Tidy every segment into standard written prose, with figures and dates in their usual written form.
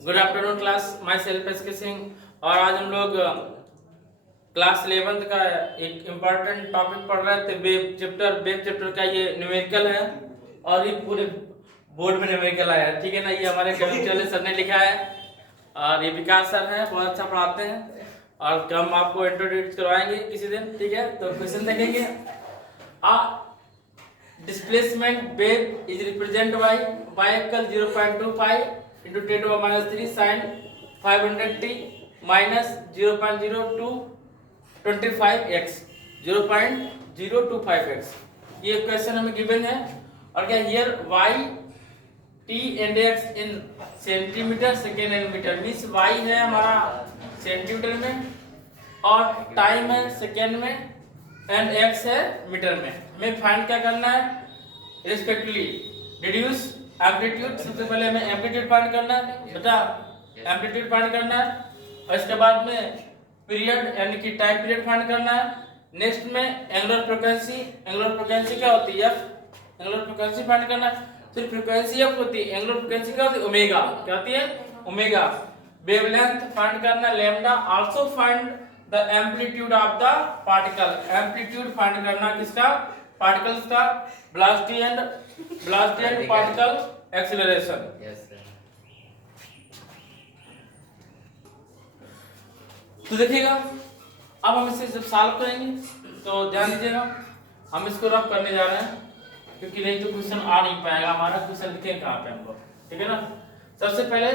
Good afternoon class, my self S के सिंह। और आज हम लोग क्लास 11th का एक इम्पॉर्टेंट टॉपिक पढ़ रहे थे। वेब चैप्टर का ये न्यूमेरिकल है और ये पूरे बोर्ड में न्यूमेरिकल आया है, ठीक है ना। ये हमारे कविचले सर ने लिखा है और ये विकास सर हैं, बहुत अच्छा पढ़ाते हैं और हम आपको इंट्रोड्यूस करवाएंगे किसी दिन, ठीक है। तो क्वेश्चन देखेंगे। Displacement web is represent by y equal 0.25 into 10 to the minus 3 sin 500t minus 0.0225x 0.025x। ये क्वेश्चन हमें गिवन है और क्या here y t and x in centimetre second and metre, means y है हमारा centimetre में और time है सेकेंड में एंड x है मीटर में। हमें फाइंड क्या करना है, रिस्पेक्टिवली डिड्यूस एम्पलीट्यूड। सबसे पहले हमें एम्पलीट्यूड फाइंड करना है बेटा, एम्पलीट्यूड फाइंड करना है और इसके बाद में पीरियड यानी कि टाइम पीरियड फाइंड करना है। नेक्स्ट में एंगुलर फ्रीक्वेंसी, एंगुलर फ्रीक्वेंसी क्या होती है, एंगुलर फ्रीक्वेंसी फाइंड करना है। फिर फ्रीक्वेंसी एफ होती है, एंगुलर फ्रीक्वेंसी क्या होती है, ओमेगा। क्या होती है, ओमेगा। वेवलेंथ फाइंड करना है, lambda. Also find the amplitude of the particle, amplitude find करना किसका, पार्टिकल्स का। Velocity and particle acceleration. तो देखिएगा, अब हम इसे जब सॉल्व करेंगे तो ध्यान दीजिएगा, हम इसको रफ करने जा रहे हैं क्योंकि नहीं तो क्वेश्चन आ नहीं पाएगा हमारा। क्वेश्चन लिखे कहाँ पे हमको, ठीक है ना। सबसे पहले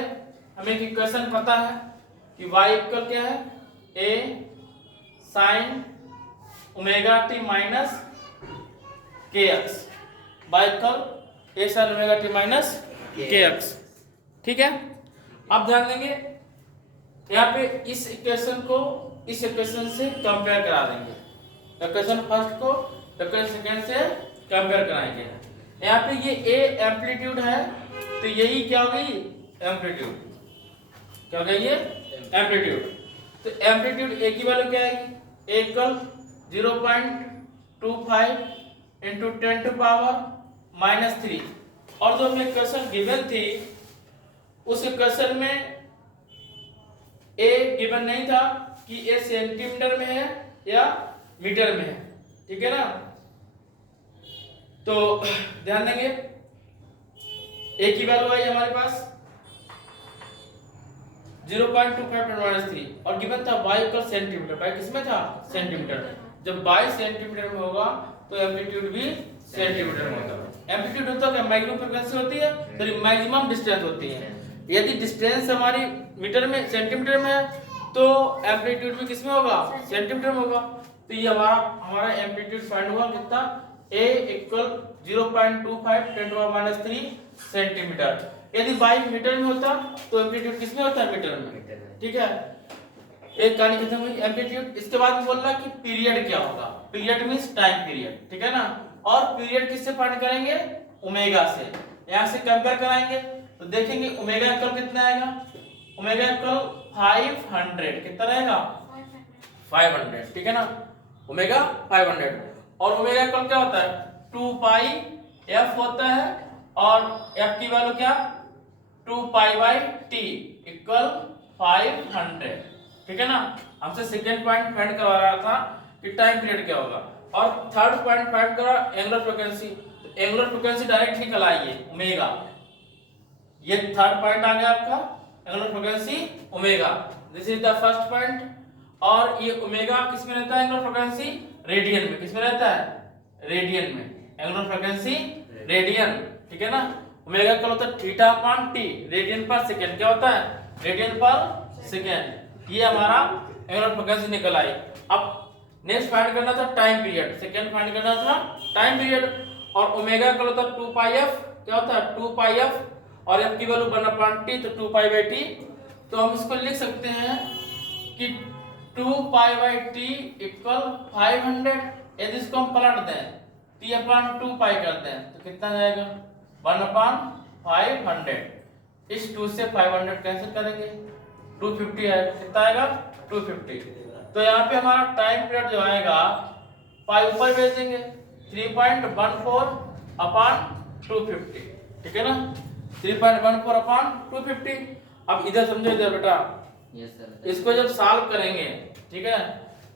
हमें इक्वेशन पता है कि y इक्वल क्या है, a sin omega t minus kx। y equal a sin omega t minus kx, ठीक है। अब ध्यान देंगे यहाँ पे इस इक्वेशन को इस इक्वेशन से कंपेयर करा देंगे। इक्वेशन फर्स्ट को इक्वेशन सेकंड से कंपेयर कराएंगे। यहाँ पे ये a एम्पलीट्यूड है तो यही क्या हो गई, एम्पलीट्यूड। क्या हो गया ये, एम्पलीट्यूड। तो एम्पलीट्यूड a की वैल्यू क्या आएगी, a equal 0.25 into 10 to power minus 3। और जो हमें क्वेश्चन गिवन थी उस क्वेश्चन में a गिवन नहीं था कि a सेंटीमीटर में है या मीटर में है, ठीक है ना। तो ध्यान देंगे a की वैल्यू आई हमारे पास 0.25 और गिवन था y इक्वल सेंटीमीटर। y किसमें था, सेंटीमीटर में। जब y सेंटीमीटर में होगा तो एम्पलीट्यूड भी सेंटीमीटर में होता है। एम्पलीट्यूड होता है, मैक्सिमम फ्रीक्वेंसी होती है, तो मैक्सिमम डिस्टेंस होती है। यदि डिस्टेंस हमारी मीटर में सेंटीमीटर में है तो एम्पलीट्यूड भी किसमें होगा, सेंटीमीटर में होगा। तो ये हमारा एम्पलीट्यूड फाइंड हुआ कितना, a equal 0.25 10 to minus 3 centimetre. यदि y मीटर में होता तो एम्पलीट्यूड किसमें होता है, मीटर में, ठीक है। एक कहानी खत्म हुई एम्पलीट्यूड। इसके बाद बोल रहा कि पीरियड क्या होगा, पीरियड मींस टाइम पीरियड, ठीक है ना। और पीरियड किससे फाइंड करेंगे, ओमेगा से। यहां से कंपेयर कराएंगे तो देखेंगे ओमेगा इक्वल कितना आएगा, ओमेगा इक्वल 500। कितना रहेगा, 500, ठीक है ना। ओमेगा 500 और ओमेगा इक्वल क्या होता है, 2 पाई f होता है और f की वैल्यू क्या, 2 पाई बाई t इक्वल 500, ठीक है ना। हमसे सेकेंड पॉइंट फाइंड करवा रहा था कि टाइम पीरियड क्या होगा और थर्ड पॉइंट फाइंड करा एंगुलर फ्रीक्वेंसी। तो एंगुलर फ्रीक्वेंसी डायरेक्ट निकल आई है ओमेगा। ये थर्ड पॉइंट आ गया आपका, angular frequency omega. This is the first point. और ये ओमेगा किस में रहता है, एंगुलर फ्रीक्वेंसी रेडियन में। किस में रहता है, रेडियन में। एंगुलर फ्रीक्वेंसी रेडियन, ठीक है ना। ओमेगा का होता है थीटा अपॉन टी, रेडियन पर सेकंड। क्या होता है, रेडियन पर सेकंड। ये हमारा एंगुलर फ्रीक्वेंसी निकल आई। अब नेक्स्ट फाइंड करना था टाइम पीरियड, सेकंड फाइंड करना था टाइम पीरियड। और ओमेगा का होता है 2 पाई f। क्या होता है, 2 पाई f और f की वैल्यू 1 अपॉन t, तो 2 पाई बाई t। तो हम इसको लिख सकते हैं कि 2 पाई बाई t इक्वल 500। यदि इसको हम पलट दें t अपॉन 2 पाई कर दें तो कितना जाएगा, 1 अपॉन 500। इस 2 से 500 कैंसिल करेंगे, 250 आएगा। कितना आएगा, 250। तो यहाँ पे हमारा टाइम पीरियड जो आएगा, पाई ऊपर भेज देंगे, 3.14 अपॉन 250, ठीक है ना। 3.14 अपॉन 250 अब इधर समझो, इधर बेटा यस सर। इसको जब सॉल्व करेंगे, ठीक है,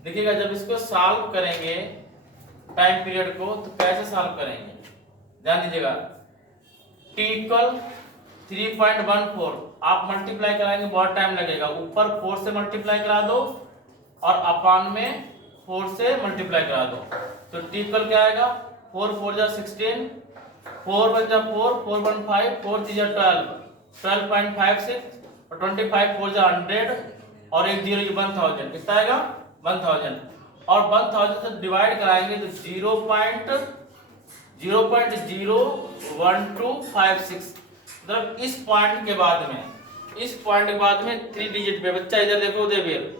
देखिएगा जब इसको सॉल्व करेंगे टाइम पीरियड को, तो कैसे सॉल्व करेंगे ध्यान दीजिएगा। t इक्वल 3.14 आप मल्टीप्लाई कराएंगे बहुत टाइम लगेगा, ऊपर 4 से मल्टीप्लाई करा दो और अपान में 4 से मल्टीप्लाई करा दो, तो t इक्वल क्या आएगा 4 4 जा 16, 4 1 जा 4, 4 1 5, 4 3 जा 12, 12.56 और 25 4 जा 100 और एक जीरो 1000, कितना आएगा 1000, और 1000 से डिवाइड कराएंगे तो 0.01256, मतलब इस पॉइंट के बाद में 3 डिजिट पे, बच्चा इधर देखो उदयवीर,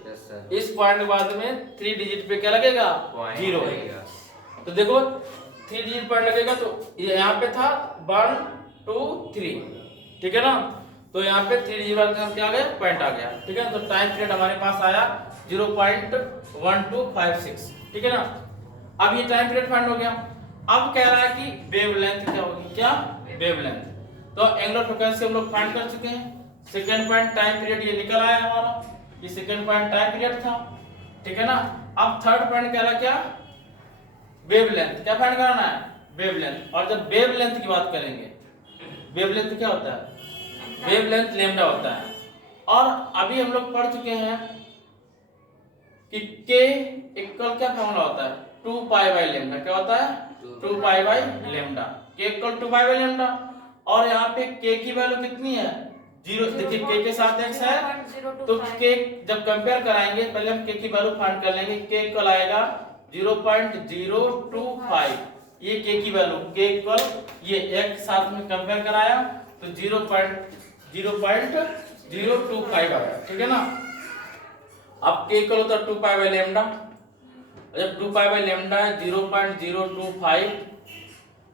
इस पॉइंट के बाद में 3 डिजिट पे क्या लगेगा 0, तो देखो 3 डिजिट पॉइंट लगेगा, तो यहाँ पे था 1 2 3, ठीक है ना, तो यहाँ पे 3 डिजिट वाला क्या आ गया पॉइंट आ गया, ठीक है, तो टाइम पीरियड हमारे पास आया 0.1256, ठीक है ना। अब ये टाइम पीरियड फाइंड हो गया। अब कह रहा है कि वेवलेंथ क्या होगी, क्या वेवलेंथ, तो एंगुलर फ्रीक्वेंसी हम लोग फाइंड कर चुके हैं। सेकंड पॉइंट टाइम पीरियड ये निकल आया हमारा, ये सेकंड पॉइंट टाइम पीरियड था, ठीक है ना। अब थर्ड पॉइंट कह रहा क्या वेवलेंथ, क्या फाइंड करना है वेवलेंथ, और जब वेवलेंथ की बात करेंगे, वेवलेंथ क्या होता है, वेवलेंथ लैम्डा होता है। और अभी हम लोग पढ़ चुके हैं कि k इक्वल क्या फॉर्मूला होता है 2 पाई बाई लैम्डा, क्या होता है 2 pi by lambda, k equal 2 pi by lambda, और यहाँ पे k की वैल्यू कितनी है 0, देखिए k के साथ x है, तो k जब कंपेयर कराएंगे पहले हम k की वैल्यू फाइंड कर लेंगे, k इक्वल आएगा 0.025, ये k की वैल्यू, k इक्वल ये x साथ में कंपेयर कराया तो 0.025 आया, ठीक है ना। अब k इक्वल होता है 2 पाई बाई लैम्डा, जब 2 पाई बाई लैम्डा है 0.025,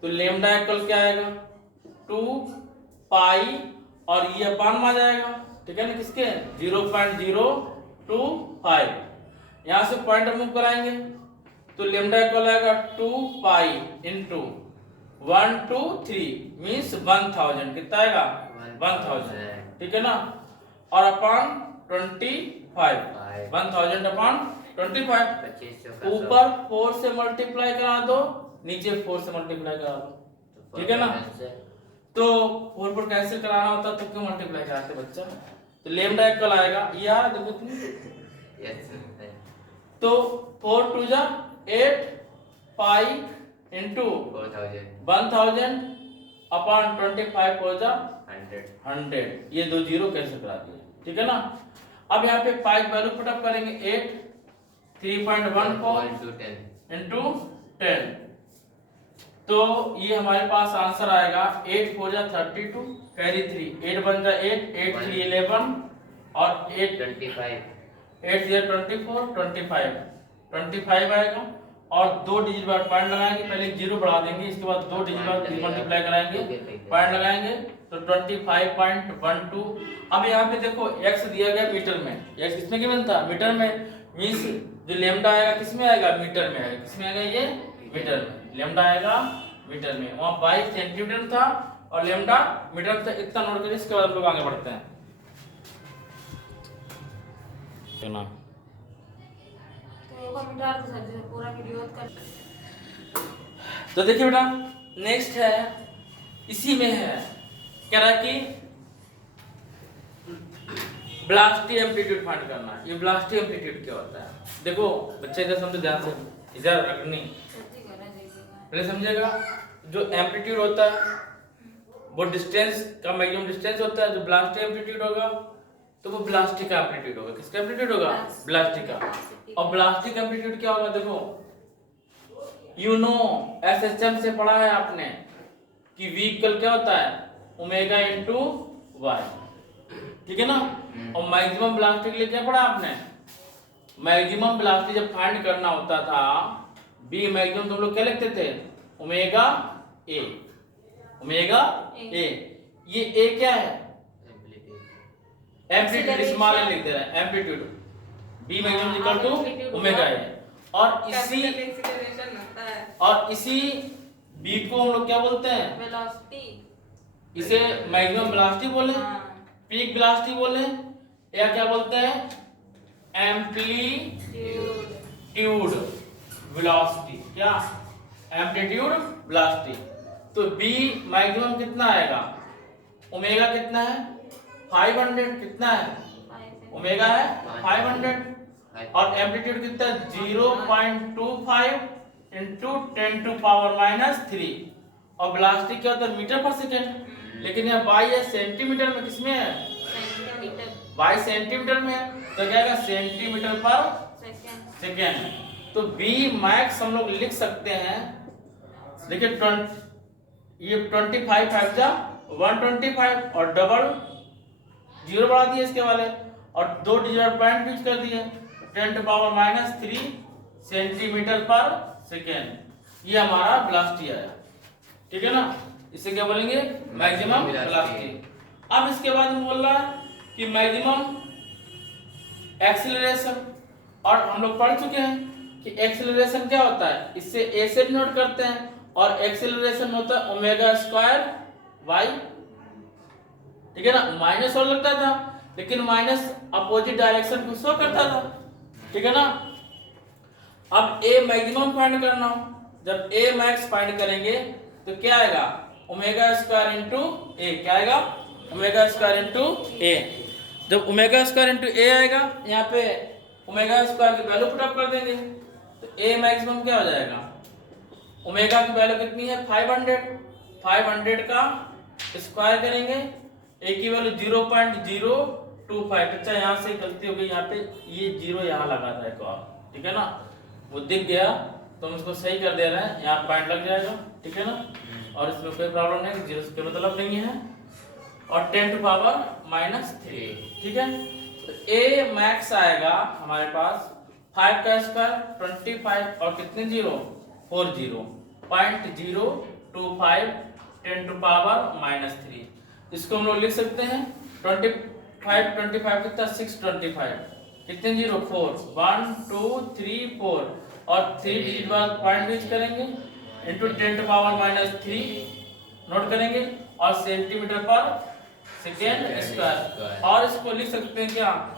तो लैम्डा इक्वल क्या आएगा 2 पाई और ये अपान में आ जाएगा, ठीक है ना, किसके 0.025, यहां से पॉइंट मूव कराएंगे तो लैम्डा इक्वल आएगा 2 पाई इंटू 123 मींस 1000, कितना आएगा 1000, ठीक है ना, और अपान 25, 1000 अपॉन 25, ऊपर 4 से मल्टीप्लाई करा दो, नीचे 4 से मल्टीप्लाई करा दो, ठीक है ना, तो 4 पर कैंसिल कराना होता तो क्यों मल्टीप्लाई कराते बच्चा, तो लैम्डा इक्वल आएगा यार देखो तुम, तो 4 2 जा 8 पाई इंटू 1000 अपॉन 25 4 जा 100, ये दो जीरो कैंसिल करा दिए, ठीक है ना। अब यहाँ पे पाई वैल्यू पुट अप करेंगे 8 3.14 इंटू 10, तो ये हमारे पास आंसर आएगा 8 4 जा 32 कैरी 3, 8 1 जा 8, 8 3 11 और 8 25, 8 0 24 25 आएगा, और दो डिजिट बाद पॉइंट लगाएंगे, पहले जीरो बढ़ा देंगे, इसके बाद दो डिजिट बाद मल्टीप्लाई कराएंगे, पॉइंट लगाएंगे तो 25.12। अब यहाँ पे देखो x दिया गया मीटर में, x किसमें गिवन था मीटर में, मींस जो लैम्डा आएगा किसमें आएगा मीटर में आएगा, किसमें आएगा ये मीटर में, लैम्डा आएगा मीटर में, वहां 22 सेंटीमीटर था और लैम्डा मीटर था, इतना नोट करिए, इसके बाद हम लोग आगे बढ़ते हैं। तो देखिए बेटा नेक्स्ट है, इसी में है कह रहा कि ब्लास्टी एम्पलीट्यूड फाइंड करना है। ये ब्लास्टी एम्पलीट्यूड क्या होता है, देखो बच्चे इधर समझो ध्यान से, इधर रखनी पहले समझेगा। जो एम्पलीट्यूड होता है वो डिस्टेंस का मैक्सिमम डिस्टेंस होता है, जो ब्लास्टी एम्पलीट्यूड होगा तो वो ब्लास्टिक का एम्पलीट्यूड होगा, किसका एम्पलीट्यूड होगा ब्लास्टिक का। और ब्लास्टिक एम्पलीट्यूड क्या होगा, देखो यू नो एसएचएम से पढ़ा है आपने कि v इक्वल क्या होता है ओमेगा इंटू वाई, ठीक है ना। और मैक्सिमम वेलोसिटी के लिए क्या पढ़ा आपने, मैक्सिमम वेलोसिटी जब फाइंड करना होता था b मैक्सिमम तुम लोग क्या लिखते थे ओमेगा ए, ओमेगा ए, ये a क्या है एम्पलीट्यूड, स्मॉल लिख दे रहे हैं amplitude, b maximum equal to omega A, और इसी b को हम लोग क्या बोलते हैं वेलोसिटी, इसे मैक्सिमम वेलोसिटी बोले, पीक वेलोसिटी बोले या क्या बोलते हैं, एम्पलीट्यूड वेलोसिटी, क्या एम्पलीट्यूड वेलोसिटी। तो बी मैक्सिमम कितना आएगा, ओमेगा कितना है 500, कितना है ओमेगा है 500 और एम्पलीट्यूड कितना है 0.25 इंटू 10⁻³ और वेलोसिटी क्या होता है मीटर पर सेकेंड, लेकिन यहाँ बाई है सेंटीमीटर में, किसमें है बाई सेंटीमीटर में है, तो क्या आएगा सेंटीमीटर पर सेकेंड। तो बी मैक्स हम लोग लिख सकते हैं, देखिए ये 25 5 जा 125 और डबल जीरो बढ़ा दिए इसके वाले और 2 डिजिट पॉइंट यूज कर दिए, 10⁻³ सेंटीमीटर पर सेकेंड, ये हमारा वेलोसिटी आया, ठीक है ना। इसे क्या बोलेंगे मैक्सिमम वेलोसिटी। अब इसके बाद हम बोल रहा है कि मैक्सिमम एक्सीलरेशन, और हम लोग पढ़ चुके हैं कि एक्सीलरेशन क्या होता है, इससे ए से नोट करते हैं और एक्सीलरेशन होता है ω²y, ठीक है ना। माइनस और लगता था लेकिन माइनस अपोजिट डायरेक्शन को शो करता था, ठीक है ना। अब ए मैक्सिमम फाइंड करना हो, जब ए मैक्स फाइंड करेंगे तो क्या आएगा ω² इंटू ए, क्या आएगा ω² इंटू ए। जब ω² इंटू ए आएगा यहाँ पे ω² की वैल्यू पुट अप कर देंगे तो ए मैक्सिमम क्या हो जाएगा, ओमेगा की वैल्यू कितनी है 500 का स्क्वायर करेंगे, ए की वैल्यू 0.025, अच्छा यहाँ से गलती हो गई, यहाँ पे ये जीरो यहाँ लगा था एक और, ठीक है ना, वो दिख गया तो हम इसको सही कर दे रहे हैं, यहाँ पॉइंट लग जाएगा, ठीक है ना, और इसमें कोई प्रॉब्लम नहीं, जीरो से कोई मतलब नहीं है, और 10⁻³ ठीक है। तो ए मैक्स आएगा हमारे पास 5 का स्क्वायर 25 और कितने जीरो 40.025 10⁻³ इसको हम लोग लिख सकते हैं 25 कितना 625, कितने जीरो 4 1 2 3 4 और 3 डिजिट बाद पॉइंट यूज करेंगे इंटू 10⁻³ नोट करेंगे और सेंटीमीटर पर सेकेंड स्क्वायर, और इसको लिख सकते हैं क्या,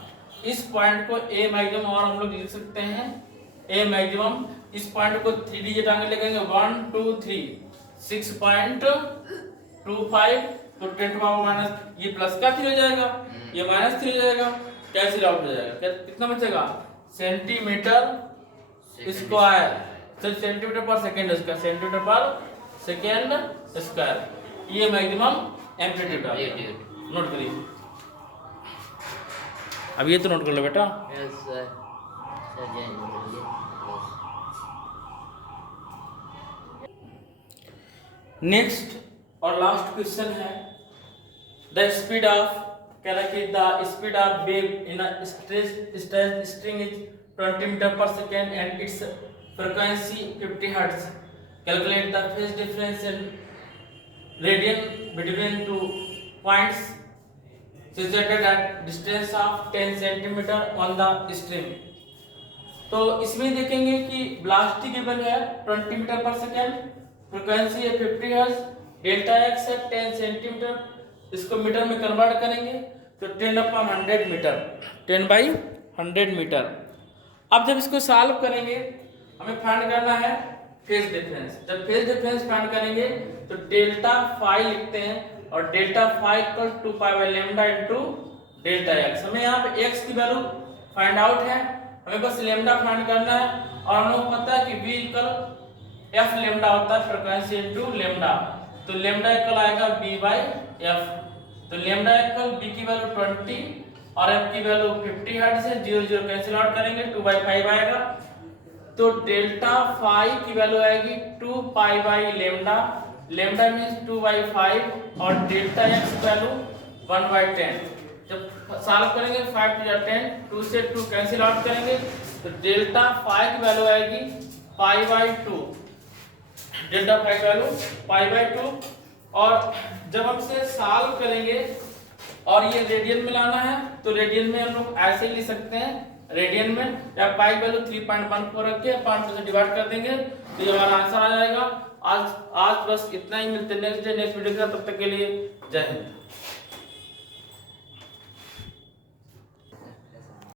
इस पॉइंट को ए मैक्सिमम और हम लोग लिख सकते हैं ए मैक्सिमम, इस पॉइंट को 3 डिजिट आगे लिखेंगे 1 2 3 6.25 तो 10⁻, ये प्लस का 3 हो जाएगा, ये -3 हो जाएगा, कैंसिल आउट हो जाएगा, कितना बचेगा सेंटीमीटर स्क्वायर, सिर्फ सेंटीमीटर पर सेकेंड स्क्वायर, सेंटीमीटर पर सेकेंड स्क्वायर, ये मैक्सिमम एम्पलीट्यूड नोट करिए। अब ये तो नोट कर लो बेटा। नेक्स्ट और लास्ट क्वेश्चन है द स्पीड ऑफ, कह रहा कि the speed of wave in a string is 20 meter per second and its frequency 50 hertz, calculate the phase difference in radian between two points situated at distance of 10 centimeter on the string। तो इसमें देखेंगे कि velocity given है 20 meter per second, frequency है 50 hertz, delta x है 10 centimetre, इसको metre में convert करेंगे तो 10/100 मीटर, 10/100 मीटर। अब जब इसको सॉल्व करेंगे हमें फाइंड करना है फेज डिफरेंस, जब फेज डिफरेंस फाइंड करेंगे तो डेल्टा फाई लिखते हैं और delta phi equal 2π/λ into delta x, हमें यहाँ पे एक्स की वैल्यू फाइंड आउट है, हमें बस लेमडा फाइंड करना है और हमें पता है कि v इक्वल f लेमडा होता है फ्रीक्वेंसी इंटू लेमडा, तो लेमडा इक्वल आएगा b/f, तो लेमडा इक्वल b की वैल्यू 20 और f की वैल्यू 50 हर्ट्ज है, 0 0 कैंसिल आउट करेंगे 2/5 आएगा, तो डेल्टा फाई की वैल्यू आएगी 2π/λ, लेमडा मींस 2/5 और डेल्टा एक्स वैल्यू 1/10, जब सॉल्व करेंगे 5 to 10 2 से 2 कैंसिल आउट करेंगे तो डेल्टा फाई की वैल्यू आएगी π/2, डेल्टा फाई की वैल्यू π/2, और जब हम इसे सॉल्व करेंगे और ये रेडियन में लाना है तो रेडियन में हम लोग ऐसे ही लिख सकते हैं, रेडियन में या पाई वैल्यू 3.14 रख के 5 से डिवाइड कर देंगे तो ये हमारा आंसर आ जाएगा। आज बस इतना ही, मिलते हैं नेक्स्ट वीडियो के साथ, तब तक के लिए जय हिंद।